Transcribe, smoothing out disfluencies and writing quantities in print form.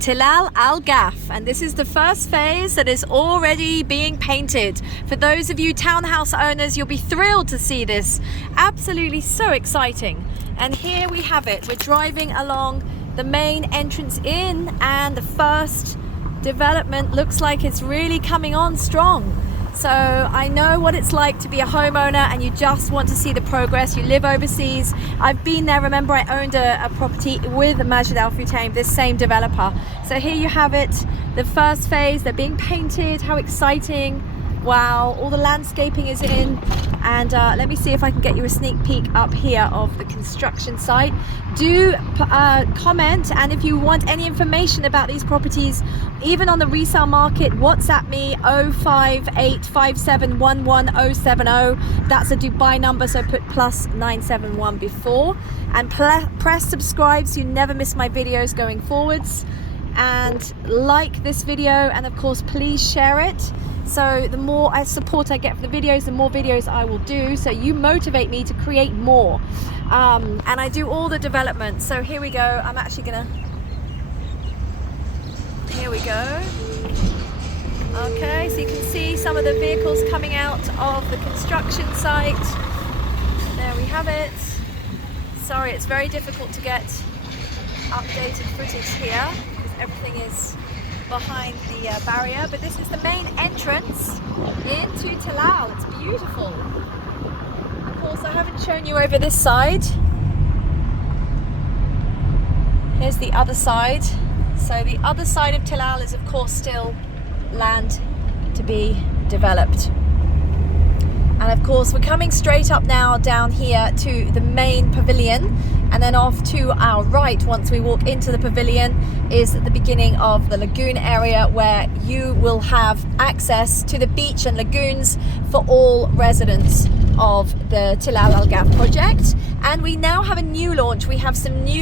Tilal Al Ghaf, and this is the first phase that is already being painted. For those of you townhouse owners, you'll be thrilled to see this. Absolutely so exciting. And here we have it. We're driving along the main entrance in, and the first development looks like it's really coming on strong. So I know what it's like to be a homeowner and you just want to see the progress. You live overseas. I've been there. Remember, I owned a property with Majid Al Futtaim, this same developer. So here you have it, the first phase. They're being painted. How exciting. Wow, all the landscaping is in. And let me see if I can get you a sneak peek up here of the construction site. Do comment, and if you want any information about these properties, even on the resale market, WhatsApp me 05857111070. That's a Dubai number, so put +971 before, and press subscribe so you never miss my videos going forwards, and like this video, and of course please share it. So the more support I get for the videos, the more videos I will do. So you motivate me to create more. And I do all the development. So here we go. I'm actually gonna, here we go. Okay, so you can see some of the vehicles coming out of the construction site. There we have it. Sorry, it's very difficult to get updated footage here because everything is behind the barrier, but this is the main entrance into Tilal. It's beautiful. Of course, I haven't shown you over this side. Here's the other side. So the other side of Tilal is of course still land to be developed. And of course, we're coming straight up now down here to the main pavilion, and then off to our right, once we walk into the pavilion, is the beginning of the lagoon area, where you will have access to the beach and lagoons for all residents of the Tilal Al Ghaf project. And we now have a new launch. We have some new